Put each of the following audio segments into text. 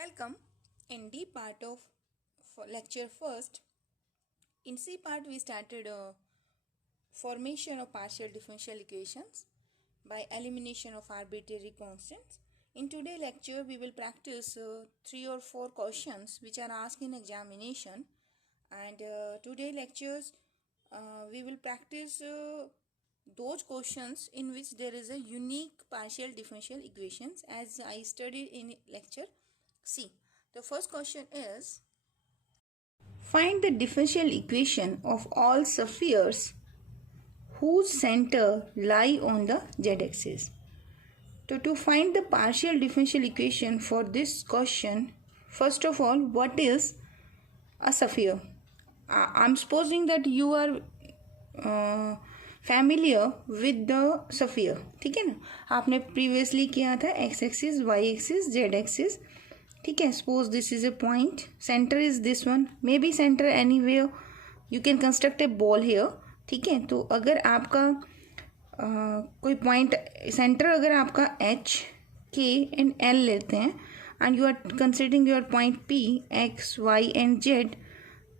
Welcome. In D part of lecture first, in C part we started formation of partial differential equations by elimination of arbitrary constants. In today's lecture we will practice 3 or 4 questions which are asked in examination, and today lectures we will practice those questions in which there is a unique partial differential equations as I studied in lecture C. The first question is, find the differential equation of all spheres whose center lie on the z-axis. So to find the partial differential equation for this question, first of all, what is a sphere? I'm supposing that you are familiar with the sphere. ठीक है ना, आपने previously किया था x axis, y axis, z axis. ठीक है, suppose this is a point, center is this one, maybe center anywhere, you can construct a ball here. ठीक है, तो अगर आपका कोई पॉइंट सेंटर अगर आपका h, k and l लेते हैं and you are considering your point p, x, y and z,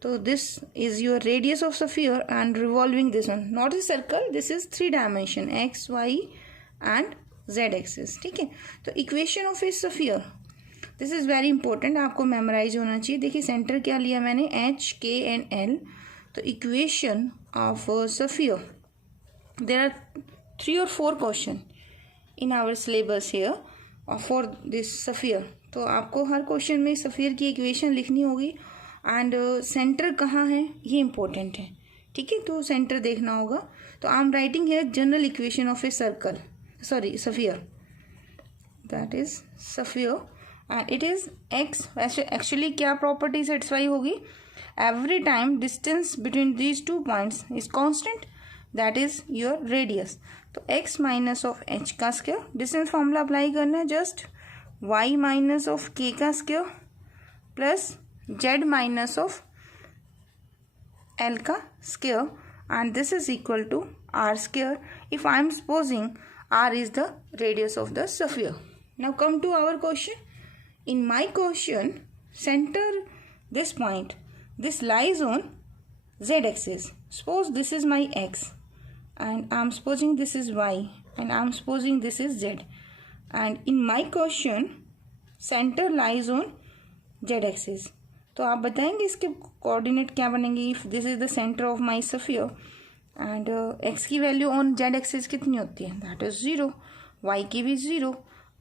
तो this is your radius of sphere and revolving this one, not a circle, this is 3 dimension x, y and z axis. ठीक है, तो equation of a sphere, this is very important, आपको memorise होना चाहिए. देखिए centre क्या लिया मैंने, एच, के एंड एल. तो equation of sphere, there are 3 or 4 question in our syllabus here for this sphere. तो आपको हर क्वेश्चन में स्फीयर की इक्वेशन लिखनी होगी एंड सेंटर कहाँ है ये इंपॉर्टेंट है. ठीक है, तो सेंटर देखना होगा. तो I am writing here general equation of a circle, sorry sphere, that is sphere. And it is x. Actually क्या प्रॉपर्टी सेटिस्फाई होगी, every time distance between these 2 points is constant, that is your radius. तो x minus of h का square, distance formula apply करना है, just y minus of k का square plus z minus of l का square, and this is equal to r square if I am supposing r is the radius of the sphere. Now come to our question. In my question, center this point, this lies on z-axis. Suppose this is my x and I'm supposing this is y and I'm supposing this is z. And in my question, center lies on z-axis. तो आप बताएंगे इसके coordinate क्या बनेंगे. If this is the centre of my sphere and x की value on z-axis कितनी होती है, दैट इज 0, y की भी 0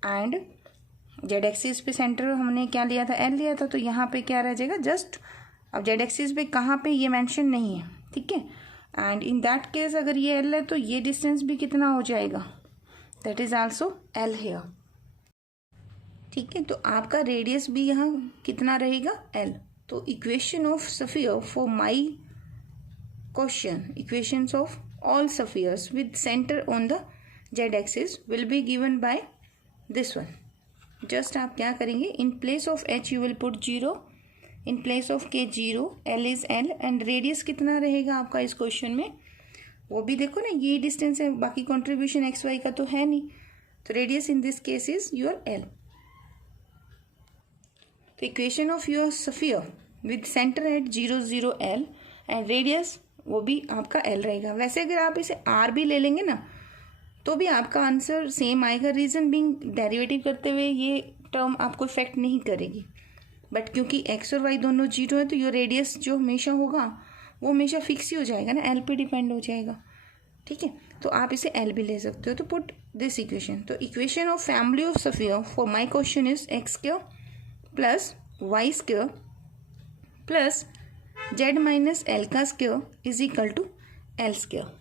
एंड जेड एक्सिस पे सेंटर हमने क्या लिया था, एल लिया था. तो यहाँ पे क्या रह जाएगा, जस्ट अब जेड एक्सिस पे कहाँ पे ये मेंशन नहीं है. ठीक है, एंड इन दैट केस अगर ये एल है तो ये डिस्टेंस भी कितना हो जाएगा, that is also L here. ठीक है, तो आपका रेडियस भी यहाँ कितना रहेगा, एल. तो equation of sphere for my question, equations of all spheres with centre on the Z axis will be given by this one. Just आप क्या करेंगे, इन place of h you will put 0, in place of k 0, l is l and radius कितना रहेगा आपका इस question में, वो भी देखो ना, ये डिस्टेंस है, बाकी कंट्रीब्यूशन एक्स वाई का तो है नहीं. तो radius in this case is your l. तो equation of your sphere with centre at 0 0 l and radius वो भी आपका l रहेगा. वैसे अगर आप इसे r भी ले लेंगे ना तो भी आपका आंसर सेम आएगा. रीज़न बिंग डेरिवेटिव करते हुए ये टर्म आपको इफेक्ट नहीं करेगी, बट क्योंकि x और y दोनों 0 है तो ये रेडियस जो हमेशा होगा वो हमेशा फिक्स ही हो जाएगा ना, l पे डिपेंड हो जाएगा. ठीक है, तो आप इसे l भी ले सकते हो. तो पुट दिस इक्वेशन. तो equation of family of sphere for my question is x square plus y square plus z minus l का square is equal to l square.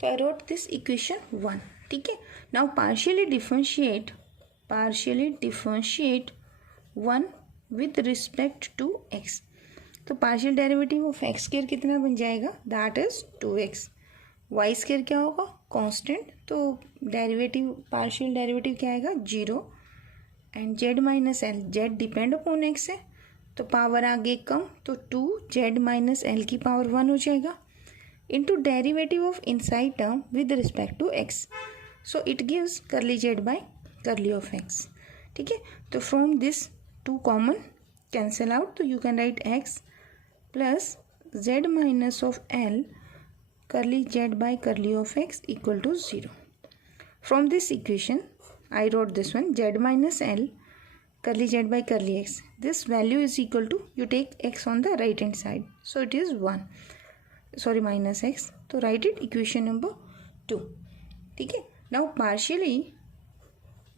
तो आई रोट दिस इक्वेशन 1. ठीक है, now partially differentiate 1 with respect to x. तो partial derivative of x square कितना बन जाएगा, that is 2x. y square क्या होगा, कांस्टेंट, तो डेरिवेटिव पार्शियल डेरिवेटिव क्या आएगा, 0 and z minus L, z depend upon x है तो पावर आगे कम, तो 2z माइनस एल की पावर 1 हो जाएगा into derivative of inside term with respect to x. So it gives curly z by curly of x. ठीक है, तो from this 2 common cancel out, so you can write x plus z minus of L curly z by curly of x equal to 0. From this equation I wrote this one, z minus L curly z by curly x. This value is equal to, you take x on the right hand side, so it is 1, sorry minus x, so write it equation number 2. ठीक है. Now partially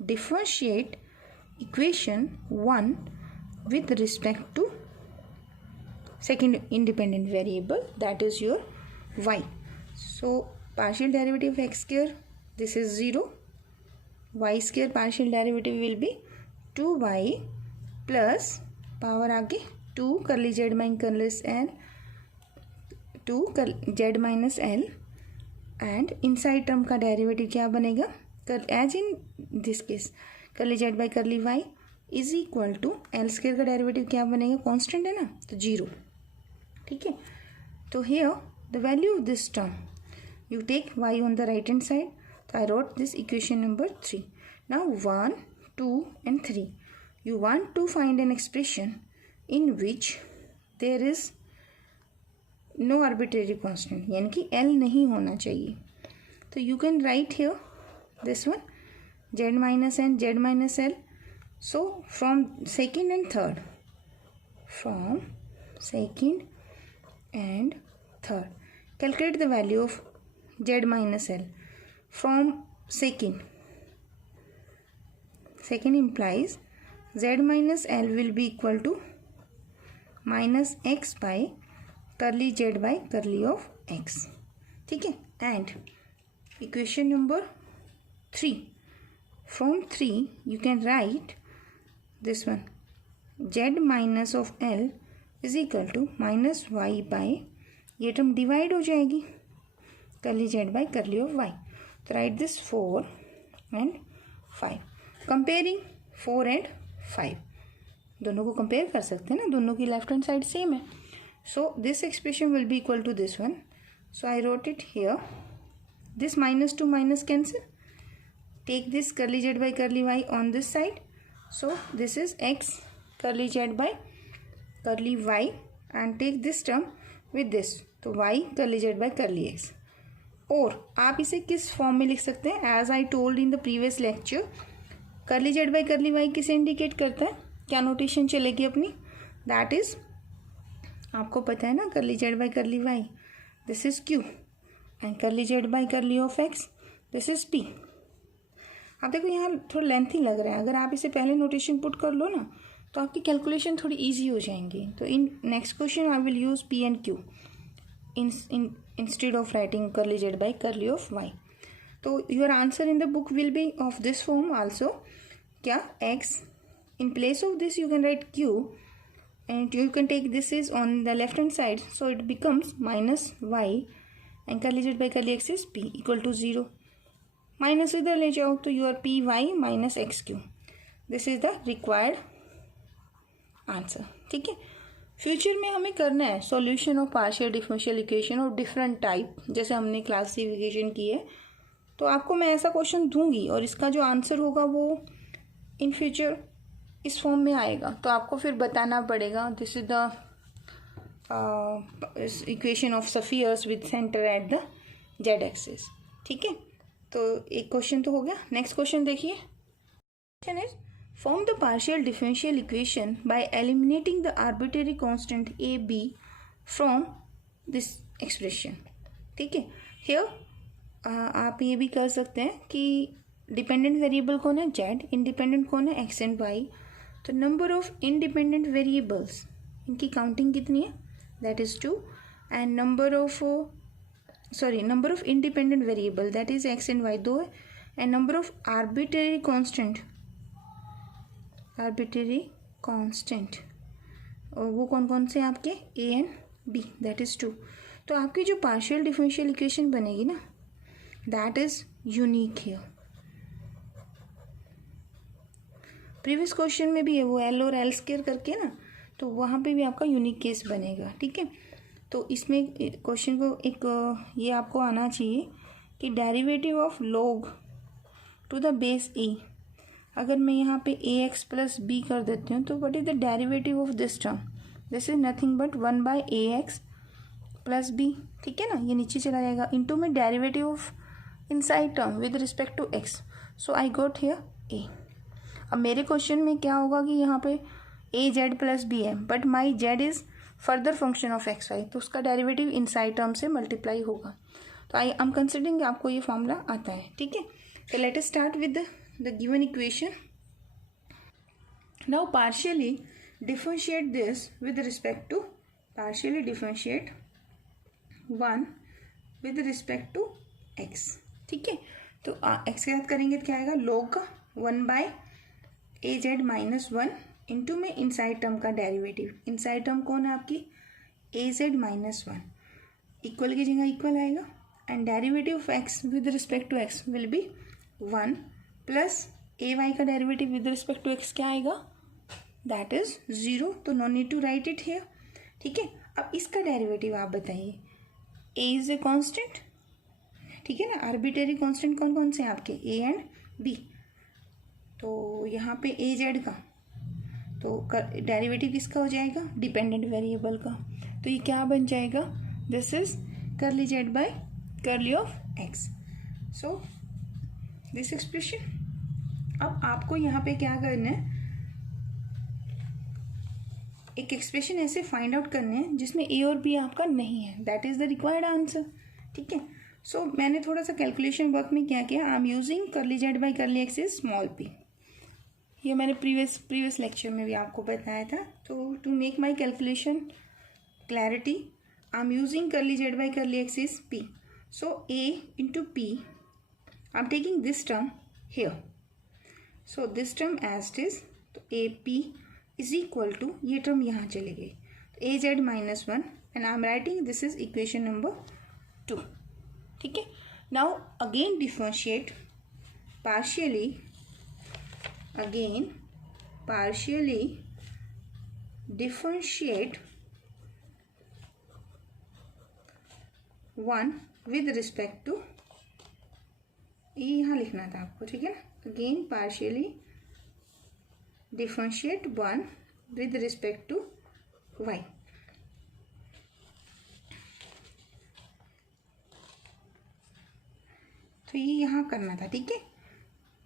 differentiate equation 1 with respect to second independent variable, that is your y. So partial derivative of x square, this is 0, y square partial derivative will be 2y plus power आगे 2 curly z minus curly L, 2 z minus L, and inside term का derivative क्या बनेगा, as in this case curly z by curly y is equal to L square का derivative क्या बनेगा, constant है ना, तो 0. ठीक है. तो here the value of this term, you take y on the right hand side, so I wrote this equation number 3. Now 1, 2 and 3, you want to find an expression in which there is no arbitrary constant, यानी कि L नहीं होना चाहिए. तो you can write here this one, z minus n, z minus L. So from second and third, calculate the value of z minus L. From second implies z minus L will be equal to minus x by curly z by curly of x. ठीक है. And equation number 3, from 3 you can write this one, z minus of L is equal to minus y by, ये term divide हो जाएगी, curly z by curly of y. तो write this 4 and 5. Comparing 4 and 5, दोनों को compare कर सकते हैं ना, दोनों की लेफ्ट हैंड साइड सेम है. So this expression will be equal to this one. So I wrote it here. This minus 2 minus cancel. Take this curly z by curly y on this side. So this is x curly z by curly y, and take this term with this, तो y curly z by curly x. और आप इसे किस form में लिख सकते हैं, as I told in the previous lecture, curly z by curly y किसे इंडिकेट करता है, क्या नोटेशन चलेगी अपनी, दैट इज आपको पता है ना, curly z by curly why this is Q, and curly z by curly of x this is P. आप देखो यहाँ थोड़ा लेंथी लग रहा है, अगर आप इसे पहले नोटेशन पुट कर लो ना तो आपकी कैलकुलेशन थोड़ी इजी हो जाएंगी. तो in next question I will use P and Q instead of writing curly z by curly of y. So your answer in the book will be of this form also. क्या x, in place of this you can write q, and you can take this is on the left hand side, so it becomes minus y, and curly z by curly x is p equal to 0. Minus इधर ले जाओ तो your py minus xq. This is the required answer. ठीक है. Future में हमें करना है solution of partial differential equation और डिफरेंट टाइप, जैसे हमने क्लासिफिकेशन की है. तो आपको मैं ऐसा क्वेश्चन दूंगी और इसका जो आंसर होगा वो इन फ्यूचर इस फॉर्म में आएगा. तो आपको फिर बताना पड़ेगा this is the equation of spheres with centre at the Z axis. ठीक है. तो एक क्वेश्चन तो हो गया. नेक्स्ट क्वेश्चन देखिए. Question is form the partial differential equation by eliminating the arbitrary constant a b from this expression. ठीक है. here आप ये भी कर सकते हैं कि डिपेंडेंट वेरिएबल कौन है z, इंडिपेंडेंट कौन है x एंड y. तो नंबर ऑफ इंडिपेंडेंट वेरिएबल्स, इनकी काउंटिंग कितनी है, that is 2, and number of independent variable that is x and y 2 है, and number of arbitrary constant और वो कौन कौन से आपके a and b that is 2. तो आपकी जो पार्शियल डिफरेंशियल इक्वेशन बनेगी ना that is unique here. Previous question में भी है वो l और l स्क्वायर करके ना, तो वहाँ पे भी आपका यूनिक केस बनेगा. ठीक है. तो इसमें क्वेश्चन को एक ये आपको आना चाहिए कि derivative of log to the base e अगर मैं यहाँ पे ए एक्स प्लस बी कर देती हूँ तो what is the derivative of this term, this is nothing but 1 by a x plus b, ठीक है ना, ये नीचे चला जाएगा इंटू में derivative of inside term with respect to x, so I got here a. अब मेरे क्वेश्चन में क्या होगा कि यहाँ पे ए जेड प्लस बी है but my z is further function of x y, तो उसका डेरिवेटिव इनसाइड टर्म से मल्टीप्लाई होगा। तो आई एम कंसिडरिंग आपको ये फॉर्मूला आता है, ठीक है। तो let us start with the given equation. Now partially differentiate this with respect to, partially differentiate 1 with respect to x, ठीक है। तो एक्स के साथ करेंगे तो क्या आएगा, log का 1 by A z minus 1 into में इनसाइड टर्म का डेरिवेटिव, इनसाइड टर्म कौन है आपकी, ए जेड माइनस 1, इक्वल की जगह इक्वल आएगा and derivative of x with respect to x will be 1 plus a y का derivative with respect to x क्या आएगा, दैट इज 0, तो no need to write it here, ठीक है। अब इसका डेरिवेटिव आप बताइए, ए इज ए कॉन्स्टेंट, ठीक है ना, आर्बिट्रेरी कॉन्स्टेंट कौन कौन से हैं आपके, ए एंड बी, तो यहाँ पे ए जेड का तो डेरिवेटिव किसका हो जाएगा, डिपेंडेंट वेरिएबल का, तो ये क्या बन जाएगा, this is curly z by curly of x, so this expression. अब आपको यहाँ पे क्या करना है, एक एक्सप्रेशन ऐसे फाइंड आउट करने हैं जिसमें ए और बी आपका नहीं है, that is the required answer, ठीक है। सो मैंने थोड़ा सा कैलकुलेशन वर्क में क्या किया, आई am using curly z by curly x is small P, ये मैंने प्रीवियस लेक्चर में भी आपको बताया था। तो to make my calculation clarity I am using curly z by curly x is p, so a into p I am taking this term here, so this term as it is, तो a p is equal to, ये term यहाँ चले गई, a z minus 1 and I am writing this is equation number 2, ठीक है। Now again differentiate partially, again partially differentiate 1 with respect to, ये यहाँ लिखना था आपको, ठीक है ना, again partially differentiate 1 with respect to y, तो ये यहाँ करना था, ठीक है।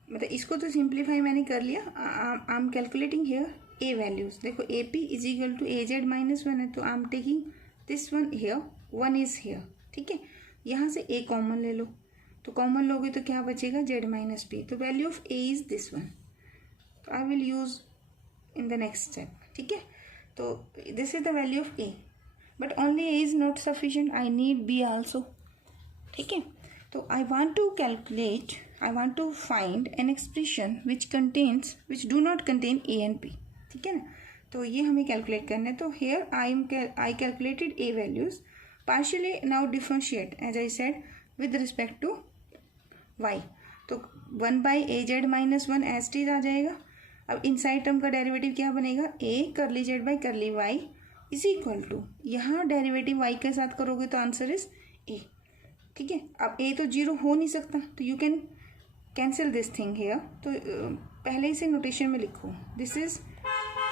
मतलब इसको तो सिंप्लीफाई मैंने कर लिया, I am calculating here a values, देखो a p is equal to a z minus 1 है, तो I am taking this one here, 1 is here, ठीक है। यहाँ से ए कॉमन ले लो, तो कॉमन लोगे तो क्या बचेगा, जेड माइनस पी, तो value of a is this one, तो I will use in the next step, ठीक है। तो this is the value of a, but only a is not sufficient, I need b also, ठीक है। तो I want to calculate, I want to find an expression which do not contain a and p, ठीक है ना, तो ये हमें calculate करना है। तो here I calculated a values, partially now differentiate as I said with respect to y, तो 1 by a z minus 1 as it is आ जाएगा। अब इनसाइड टर्म का डेरिवेटिव क्या बनेगा, a curly z by curly y is equal to, यहाँ derivative y के साथ करोगे तो आंसर इज a, ठीक है। अब a तो 0 हो नहीं सकता, तो you can cancel this thing here, तो पहले इसे नोटेशन में लिखो, this is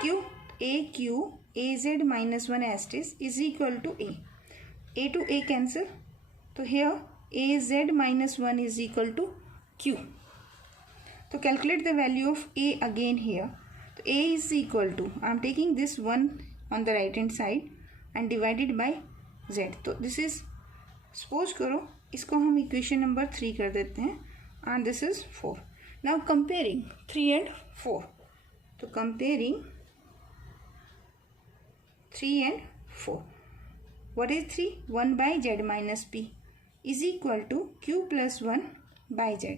q, a q a z minus 1 एस्टिस is equal to a to a cancel, तो here a z minus 1 is equal to q, तो calculate the value of a again here, तो a is equal to, I am taking this 1 on the right hand side and divided by Z, तो this is, suppose करो इसको हम equation number 3 कर देते हैं and this is 4. Now comparing 3 and 4. So comparing 3 and 4. What is 3? 1 by z minus p is equal to q plus 1 by z.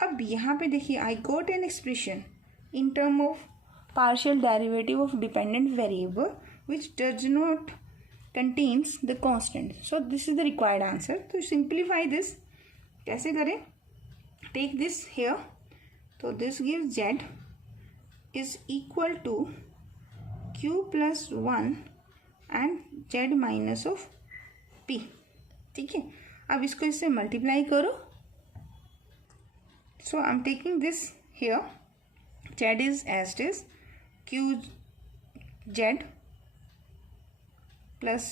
अब यहाँ पे देखिए I got an expression in term of partial derivative of dependent variable which does not contains the constant. So this is the required answer. तो simplify this कैसे करें, take this here, so this gives z is equal to q plus 1 and z minus of p, ठीक है। अब इसको इससे multiply करो, so I am taking this here z is as it is q z plus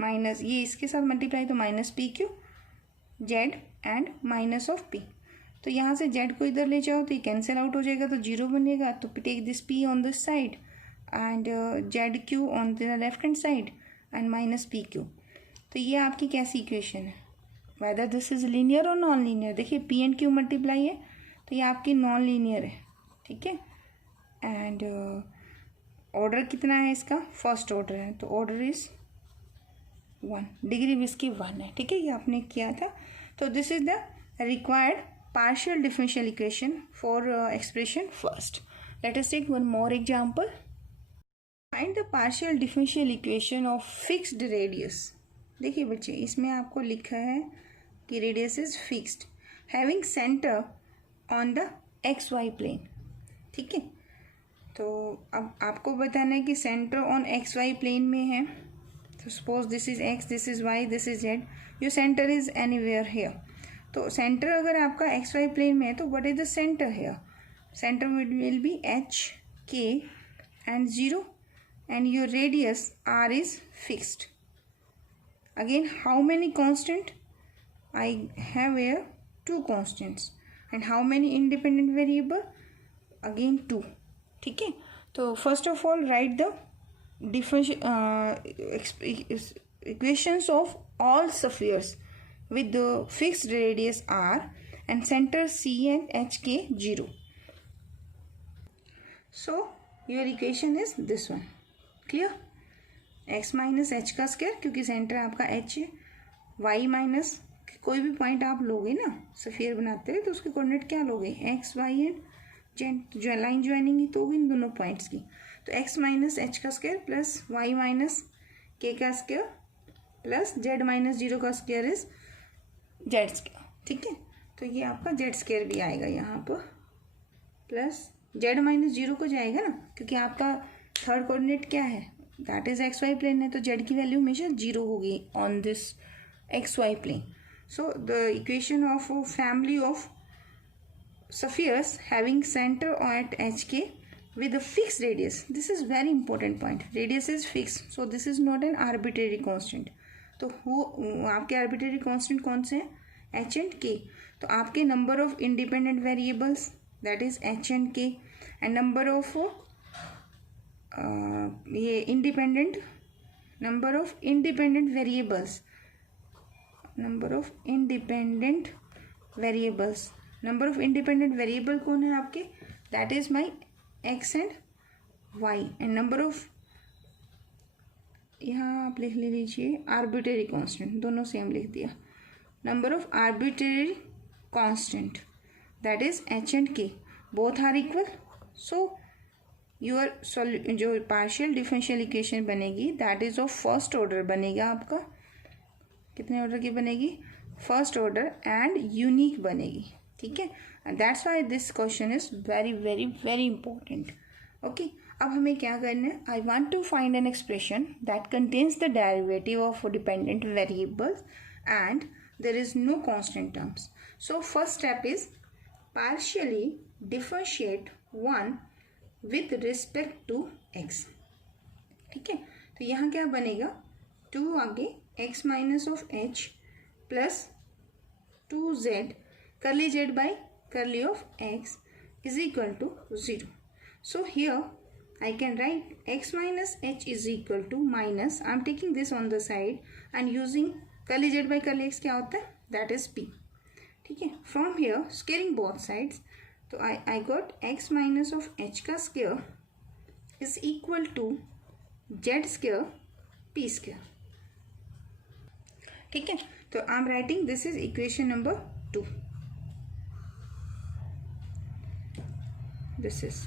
minus ये इसके साथ multiply तो minus p Q Z and minus of P. तो यहाँ से जेड को इधर ले जाओ तो ये कैंसिल आउट हो जाएगा तो जीरो बनेगा। तो take this p on this side and z q on the left hand side and minus p q. तो ये आपकी कैसी इक्वेशन है, वेदर दिस इज लीनियर और नॉन लीनियर। देखिए पी एंड क्यू मल्टीप्लाई है तो ये आपकी नॉन लीनियर है, ठीक है। एंड ऑर्डर कितना है इसका, फर्स्ट ऑर्डर है तो ऑर्डर इज 1, डिग्री भी इसकी 1 है, ठीक है, ये आपने किया था। तो this is the required partial differential equation for expression first. Let us take one more example. Find the partial differential equation of fixed radius. देखिए बच्चे इसमें आपको लिखा है कि radius is fixed having center on the xy plane, ठीक है। तो अब आपको बताना है कि center on xy plane में है। तो suppose this is x, this is y, this is z. Your center is anywhere here. तो सेंटर अगर आपका एक्स वाई प्लेन में है तो what is the centre here, centre will be h k and 0 and your radius r is fixed. Again how many constant, I have here 2 constants and how many independent variable, again 2, ठीक है। तो first of all write the equations of all spheres with the fixed radius r and center c and hk 0. So your equation is this one, clear? x minus h का square क्योंकि centre आपका h है, y minus कोई भी point आप लोगे ना sphere बनाते हुए तो उसके कोऑर्डिनेट क्या लोगे, x y एंड z, जो लाइन ज्वाइनिंग ही तो होगी इन दोनों पॉइंट्स की। तो x माइनस h का square plus y minus k का स्क्वायर प्लस z माइनस 0 का स्क्वायर इज जेड स्क्वायर, ठीक है। तो ये आपका जेड स्क्वायर भी आएगा यहाँ पर प्लस जेड माइनस 0 को जाएगा ना क्योंकि आपका थर्ड कोऑर्डिनेट क्या है, that is x y plane है तो जेड की वैल्यू हमेशा 0 होगी on this x y plane. So the equation of family of spheres having centre at h k with a fixed radius, this is very important point, radius is fixed so this is not an arbitrary constant। तो आपके arbitrary constant कौन से हैं, H and k. तो आपके number of independent variables that is h and k and number of ये independent number of independent variables, number of independent variables, number of independent variable कौन है आपके, that is my x and y and number of, यहाँ आप लिख ले लीजिए arbitrary constant, दोनों सेम लिख दिया, number of arbitrary constant that is h and k both are equal. So your जो पार्शियल डिफरेंशियल इक्वेशन बनेगी that is of first order बनेगा आपका, कितने ऑर्डर की बनेगी, फर्स्ट ऑर्डर एंड यूनिक बनेगी, ठीक है। And that's why this question is very very very important, okay. अब हमें क्या करना है, I want to find an expression that contains the derivative of dependent variables and there is no constant terms. So first step is partially differentiate 1 with respect to x, ठीक है। तो यहाँ क्या बनेगा, 2 आगे x minus of h plus 2z curly z by curly of x is equal to 0. So here I can write x minus h is equal to minus, I am taking this on the side and using curly z by curly x क्या होता है, that is p, ठीक है। From here squaring both sides, तो I got x minus of h का square is equal to z square p square, ठीक है। तो I am writing this is equation number 2, this is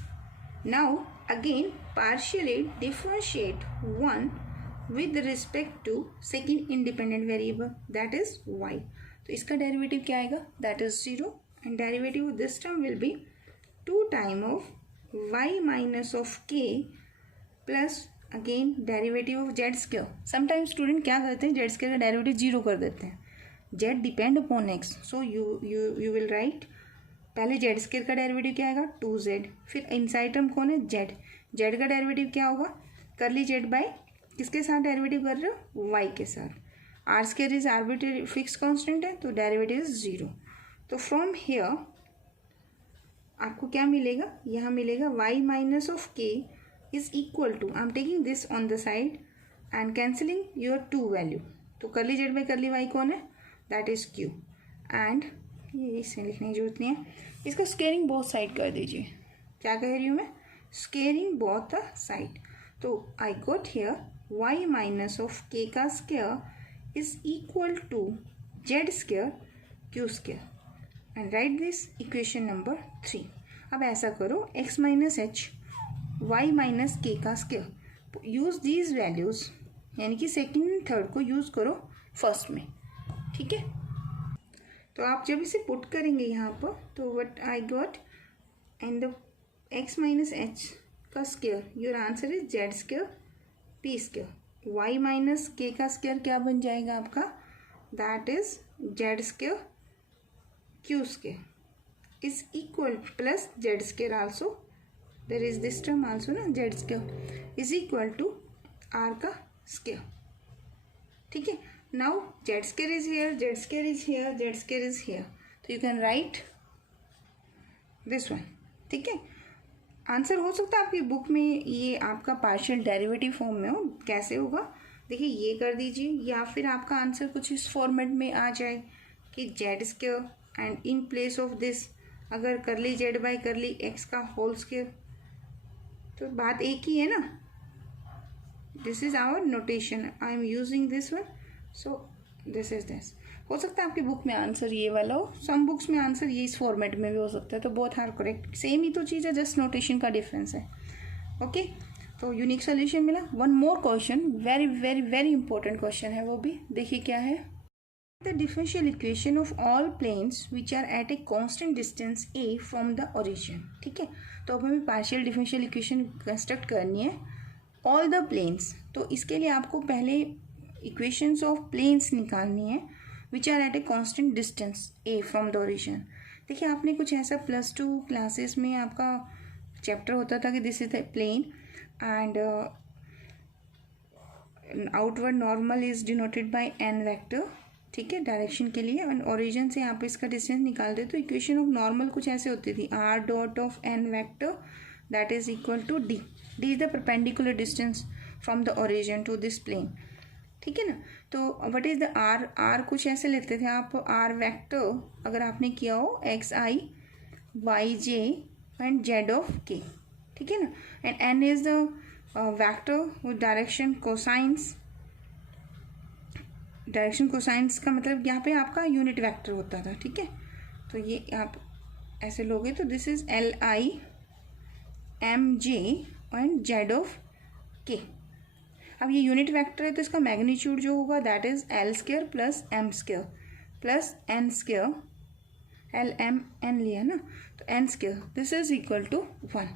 now again partially differentiate 1 with respect to second independent variable that is y. तो इसका derivative क्या आएगा, that is 0 and derivative of this term will be 2 times of y minus of k plus again derivative of z square. Sometimes student क्या करते हैं, z square का derivative 0 कर देते हैं, z depend upon x, so you will write पहले Z square का derivative क्या आएगा 2z, फिर इनसाइड टर्म कौन है जेड, जेड का डेरिवेटिव क्या होगा करली जेड बाय किसके साथ डेरिवेटिव कर रहे हो वाई के साथ, r square is arbitrary fix constant है तो डेरिवेटिव इज 0। तो फ्रॉम हियर आपको क्या मिलेगा, यहाँ मिलेगा y minus of k is equal to, I am taking this on the side and cancelling your two value, तो करली जेड बाई करली वाई कौन है दैट इज q, एंड ये इसे लिखने की जरूरत नहीं है, इसका स्केयरिंग बोथ साइड कर दीजिए। क्या कह रही हूँ मैं, स्केयरिंग बोथ द साइड, तो I got here y minus of k का square is equal to z square q square and write this equation number 3। अब ऐसा करो x minus h y minus k का स्केयर, यूज दीज वैल्यूज, यानी कि second and third को use करो first में, ठीक है। तो आप जब इसे पुट करेंगे यहाँ पर तो what I got and the x minus h का square, your answer is z square p square, y minus k का स्केयर क्या बन जाएगा आपका that is z square q square is equal plus z square also, there is this term also ना z square is equal to r का square, ठीक है। Now z square is here, z square is here, z square is here, तो you can write this one, ठीक है। Answer हो सकता है आपकी बुक में ये आपका पार्शियल डेरिवेटिव फॉर्म में हो, कैसे होगा देखिए ये कर दीजिए, या फिर आपका आंसर कुछ इस फॉर्मेट में आ जाए कि z square and in place of this अगर curly z by curly x का होल स्क्वायर, तो बात एक ही है ना, this is our notation, I am using this one, so this is this. हो सकता है आपकी बुक में आंसर ये वाला हो, सम बुक्स में आंसर ये इस फॉर्मेट में भी हो सकता है, तो बोथ आर करेक्ट, सेम ही तो चीज़ है, जस्ट नोटेशन का डिफरेंस है, ओके। तो यूनिक सोल्यूशन मिला। One more question, very very very important question है, वो भी देखिए क्या है। The differential equation of all planes which are at a constant distance a from the origin, ठीक है। तो अब हमें पार्शियल डिफरेंशियल इक्वेशन कंस्ट्रक्ट करनी है ऑल द प्लेन्स, तो इसके लिए आपको पहले इक्वेशंस ऑफ प्लेन्स निकालनी है which are at a constant distance a from the origin. देखिए आपने कुछ ऐसा +2 क्लासेस में आपका चैप्टर होता था कि this is the plane and outward normal is denoted by n vector, ठीक है, डायरेक्शन के लिए, एंड ओरिजिन से आप इसका डिस्टेंस निकाल दे तो इक्वेशन ऑफ नॉर्मल कुछ ऐसे होती थी, r dot of n vector that is equal to d, d is the perpendicular distance from the origin to this plane, ठीक है ना। तो व्हाट इज द r कुछ ऐसे लेते थे आप, r वेक्टर अगर आपने किया हो xi yj and z of k, ठीक है ना, and n is the vector with direction cosines, direction cosines का मतलब यहाँ पे आपका यूनिट वेक्टर होता था, ठीक है। तो ये आप ऐसे लोगे तो this is li mj and z of k। अब ये यूनिट वेक्टर है तो इसका मैग्नीट्यूड जो होगा that is l square plus m square plus n square, l m n लिया ना तो n square, this is equal to 1,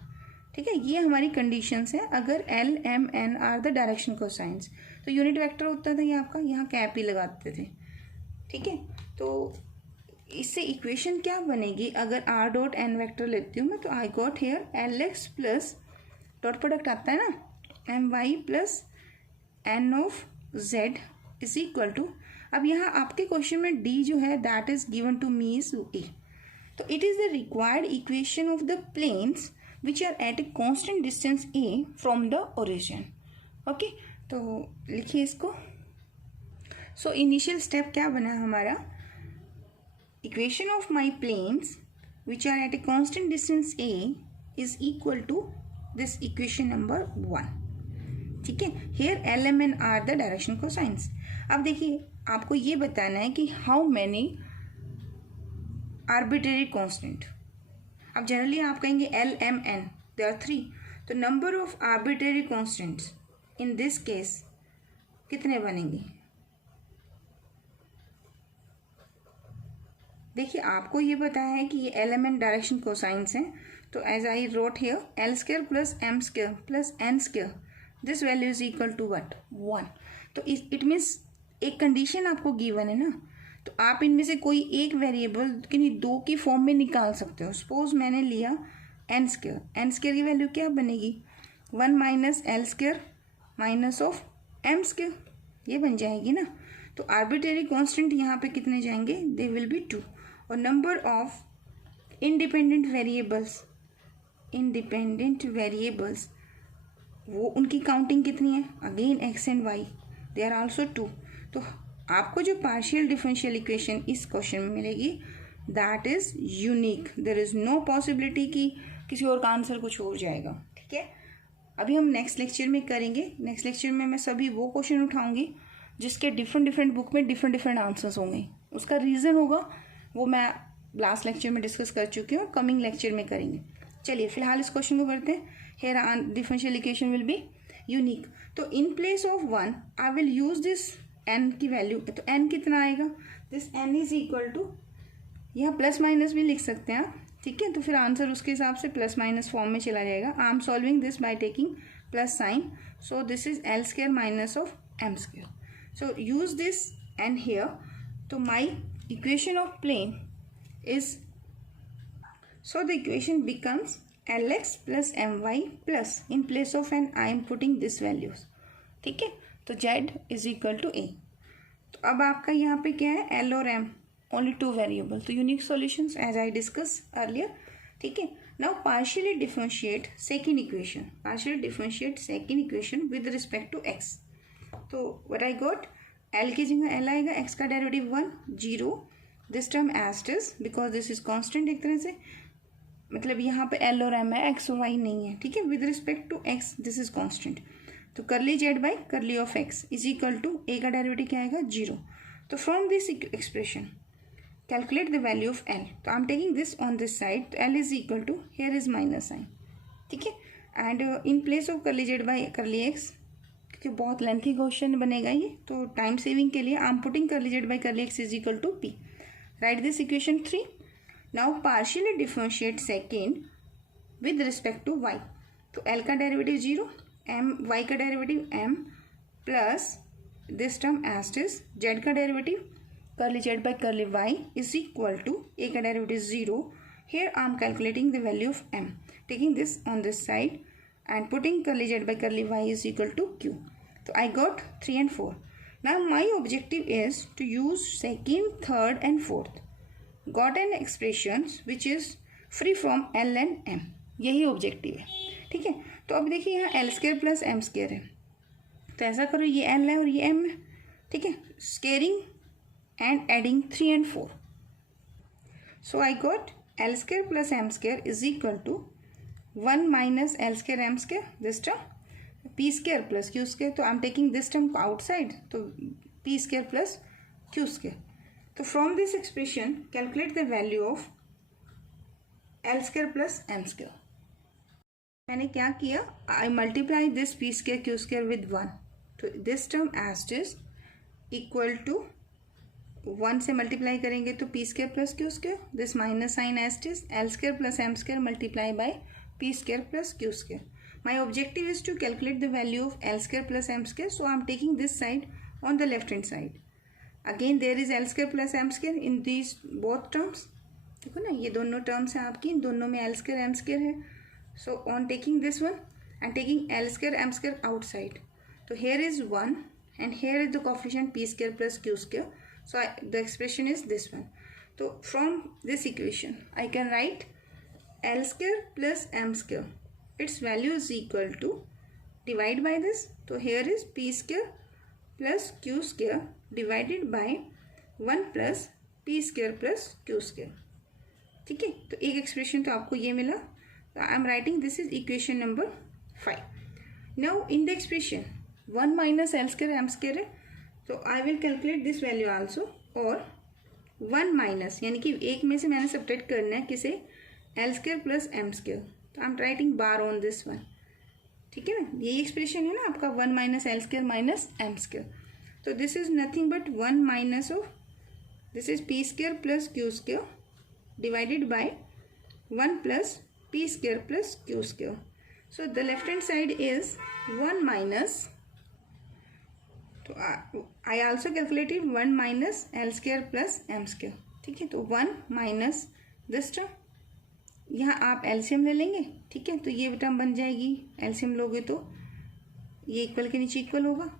ठीक है। ये हमारी कंडीशंस है अगर l m n are the direction cosines, तो यूनिट वेक्टर होता था ये आपका, यहाँ कैप ही लगाते थे, ठीक है। तो इससे इक्वेशन क्या बनेगी अगर r डॉट n वेक्टर लेती हूँ मैं, तो I got here l x plus dot product आता है ना m y plus n of z is equal to, अब यहाँ आपके क्वेश्चन में डी जो है that is given to me is a, तो it is the required equation of the planes which are at a constant distance a from the origin, okay. तो लिखिए इसको। सो इनिशियल स्टेप क्या बना हमारा, equation of my planes which are at a constant distance a is equal to this equation number 1, ठीक है। Here l m n are the direction cosines. अब देखिए आपको ये बताना है कि हाउ मैनी आर्बिट्रेरी कांस्टेंट, अब जनरली आप कहेंगे l m n they are 3, तो number of arbitrary constants in this case कितने बनेंगे। देखिए आपको ये पता है कि ये l m n direction cosines हैं, तो as I wrote here l square plus m square plus n square, this value is equal to what 1। तो इट मीन्स एक कंडीशन आपको गिवन है ना तो आप इनमें से कोई एक वेरिएबल किन्हीं दो की फॉर्म में निकाल सकते हो. सपोज मैंने लिया एन स्क्र की वैल्यू क्या बनेगी, 1 minus l square minus of m square, ये बन जाएगी ना. तो आर्बिट्रेरी कांस्टेंट यहाँ पे कितने जाएंगे, दे विल बी 2. और नंबर ऑफ इंडिपेंडेंट वेरिएबल्स वो उनकी काउंटिंग कितनी है, again x and y, they are also 2. तो आपको जो पार्शियल डिफरेंशियल इक्वेशन इस क्वेश्चन में मिलेगी that is unique. There is no possibility कि किसी और का आंसर कुछ और जाएगा. ठीक है, अभी हम नेक्स्ट लेक्चर में करेंगे. नेक्स्ट लेक्चर में मैं सभी वो क्वेश्चन उठाऊंगी जिसके डिफरेंट बुक में डिफरेंट आंसर्स होंगे. उसका रीज़न होगा वो मैं लास्ट लेक्चर में डिस्कस कर चुकी हूँ, कमिंग लेक्चर में करेंगे. चलिए फिलहाल इस क्वेश्चन को करते हैं. Here differential equation will be unique. तो in place of 1 I will use this n की वैल्यू. तो n कितना आएगा, this n is equal to, यहाँ प्लस माइनस भी लिख सकते हैं. ठीक है, तो फिर आंसर उसके हिसाब से प्लस माइनस फॉर्म में चला जाएगा. I am solving this by taking plus sign. So this is l square minus of m square. So use this n here. तो my equation of plane is, so the equation becomes Lx plus My plus in place of n I am putting this values. ठीक है, तो Z is equal to A. तो अब आपका यहाँ पे क्या है, L और M only 2 variable. तो unique solutions as I discussed earlier. ठीक है, now partially differentiate second equation with respect to x. तो what I got, L की जगह L आएगा, x का derivative 1, 0. This term as it is because this is constant. एक तरह से मतलब यहाँ पे L और M है, x और y नहीं है. ठीक है, with respect to x this is constant. तो curly z by curly of x is equal to a का डेरिवेटिव क्या आएगा, 0. तो from this expression calculate the value of l. तो I am taking this on this side. तो l is equal to, here is minus sign. ठीक है, and in place of curly z by curly x, क्योंकि बहुत lengthy question बनेगा ये, तो time saving के लिए I am putting curly z by curly x is equal to p. Right this equation 3. Now partially differentiate second with respect to y. तो L का derivative 0, y का derivative m plus this term as it is, z का derivative curly z by curly y is equal to a का derivative 0. Here I am calculating the value of m, taking this on this side and putting curly z by curly y is equal to q. So I got 3 and 4. Now my objective is to use second, third and fourth. Got an expressions which is free from L and M. यही objective है. ठीक है, तो अब देखिए यहाँ L square plus M square है. तो ऐसा करो, ये L है और ये M है. ठीक है, squaring and adding 3 and 4. So I got L square plus M square is equal to 1 minus L square M square, this term P square plus Q square. तो I am taking this term outside, तो P square plus Q square. तो from this expression calculate the value of L square plus M square. मैंने क्या किया, I multiply this P square Q square with 1. तो this term as it is equal to 1 से multiply करेंगे तो P square plus Q square, this minus sign as it is L square plus M square multiply by P square plus Q square. My objective is to calculate the value of L square plus M square. So I am taking this side on the left hand side. Again there is L square plus M square in these both terms. देखो ना, ये दोनों terms हैं आपकी, इन दोनों में L square M square है. So on taking this one and taking L square M square outside, तो here is 1 and here is the coefficient P square plus Q square. So the expression is this one. तो from this equation I can write L square plus M square, its value is equal to, divide by this, तो here is P square plus Q square divided by 1 plus P square plus Q square. ठीक है, तो एक expression तो आपको ये मिला. आई am writing this is equation number 5. Now in the expression 1 minus L square M square है, तो I will calculate this value also. और 1 माइनस यानी कि एक में से मैंने सब्ट्रैक्ट करना है किसे, L square plus M square. तो I am writing bar on this one. ठीक है ना, यही एक्सप्रेशन है ना आपका 1 minus L square minus M square. तो this is nothing but 1 minus of this is P square plus Q square divided by 1 plus P square plus Q square. So the left hand side is 1 minus, तो I also calculated 1 minus L square plus m square, ठीक है। तो 1 minus this term, यहाँ आप LCM ले लेंगे, ठीक है। तो ये टर्म बन जाएगी, एलसीएम लोगे तो ये इक्वल के नीचे इक्वल होगा,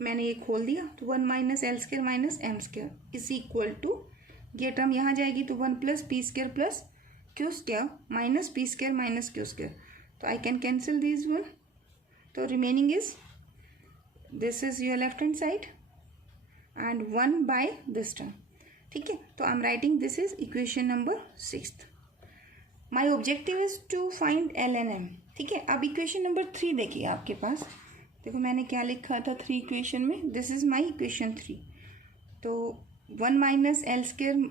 मैंने ये खोल दिया। तो 1 minus L square minus M square is equal to, ये टर्म यहाँ जाएगी तो 1 plus P square plus Q square minus P square minus Q square. तो I can cancel this one, तो remaining is this is your left hand side and 1 by this term, ठीक है। तो I am writing this is equation number 6। My objective is to find L and M, ठीक है। अब equation number 3 देखिए आपके पास, देखो मैंने क्या लिखा था 3 इक्वेशन में, दिस इज माई इक्वेशन 3। तो 1 minus L square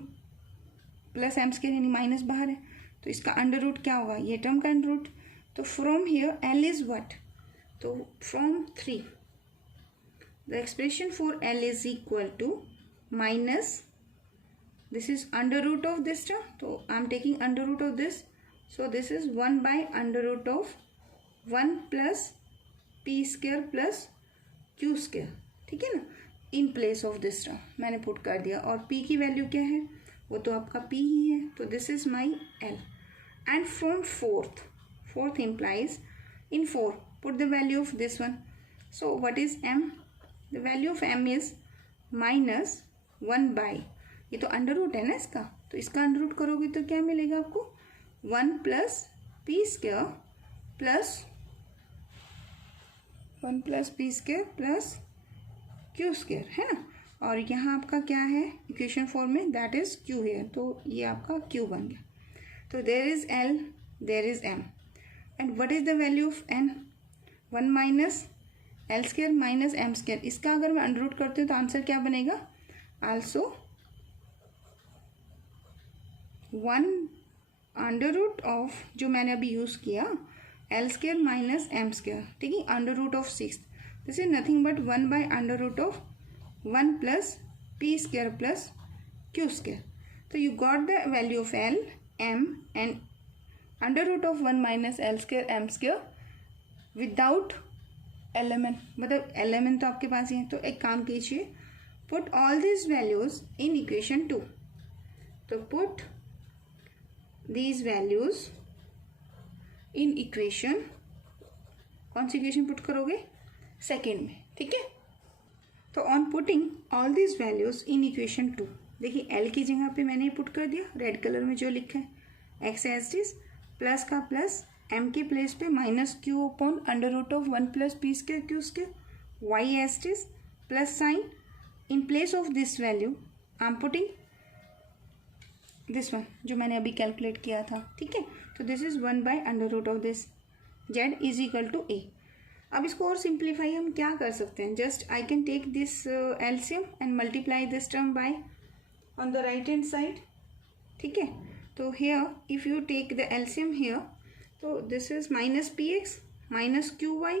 plus m square यानी माइनस बाहर है, तो इसका अंडर रूट क्या होगा, ये टर्म का अंडर रूट। तो from here L is what, तो from 3 the expression for L is equal to minus this is under root of this term, तो I am taking under root of this, so this is 1 by under root of 1 plus P square plus Q square, ठीक है ना, in place of this term मैंने put कर दिया। और p की value क्या है, वो तो आपका p ही है, तो this is my l। And from fourth implies in 4 put the value of this one, so what is m, the value of m is minus 1 by, ये तो अंडर रूट है ना इसका, तो इसका अंडर रूट करोगे तो क्या मिलेगा आपको, 1 plus P square plus 1 plus P square plus Q square, है ना। और यहाँ आपका क्या है इक्वेशन 4 में, दैट इज क्यू है, तो ये आपका क्यू बन गया। तो there is l, there is m, and what is the value of n, 1 minus L square minus M square. इसका अगर मैं अंडर रूट करती हूँ तो आंसर क्या बनेगा, आल्सो 1 अंडर रूट ऑफ, जो मैंने अभी यूज किया, L square minus M square, ठीक है, under root of 6, this is nothing but 1 by under root of 1 plus P square plus Q square. तो you got the value of L M and under root of 1 minus L square M square without element, मतलब element तो आपके पास ही है। तो एक काम कीजिए, put all this values in equation 2, तो put these values in equation, कौन सी इक्वेशन पुट करोगे, सेकेंड में, ठीक है। तो on putting all this values in equation 2, देखिए एल की जगह पे मैंने पुट कर दिया रेड कलर में जो लिखा है, एक्स एज दिस, प्लस का प्लस, एम के प्लेस पे minus Q upon under root of 1 plus P square Q square, Y as this, plus sign, in place of this value I am putting this one जो मैंने अभी calculate किया था, ठीक है। तो this is 1 by under root of this Z is equal to A. अब इसको और सिंप्लीफाई हम क्या कर सकते हैं, just I can take this LCM and multiply this term by on the right hand side, ठीक है। तो here if you take the LCM here, तो this is minus P X minus Q Y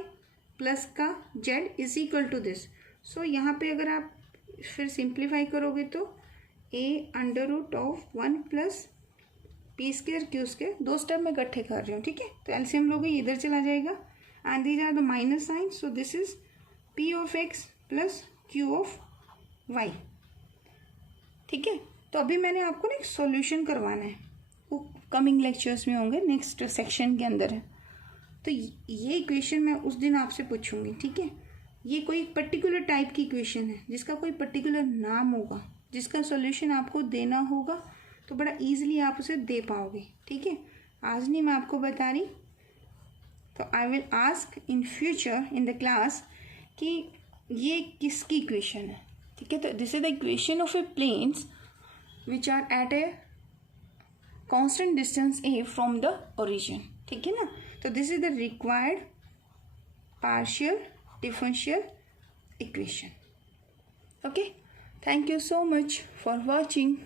plus का Z is equal to this. So यहाँ पे अगर आप फिर सिंप्लीफाई करोगे तो A under root of 1 plus P square Q square, दो स्टेप में इकट्ठे कर रही हूँ, ठीक है। तो एलसीएम लोगे इधर चला जाएगा and these are the minus signs, so this is p of x plus q of y, ठीक है। तो अभी मैंने आपको ना एक सॉल्यूशन करवाना है, वो कमिंग लेक्चर्स में होंगे, नेक्स्ट सेक्शन के अंदर है। तो ये इक्वेशन मैं उस दिन आपसे पूछूंगी, ठीक है। ये कोई पर्टिकुलर टाइप की इक्वेशन है जिसका कोई पर्टिकुलर नाम होगा, जिसका सॉल्यूशन आपको देना होगा, तो बड़ा इजीली आप उसे दे पाओगे, ठीक है। आज नहीं मैं आपको बता रही, तो I will ask in future in the class कि ये किसकी इक्वेशन है, ठीक है। तो this is the equation of a planes which are at a constant distance a from the origin, ठीक है ना। तो this is the required partial differential equation, okay. Thank you so much for watching.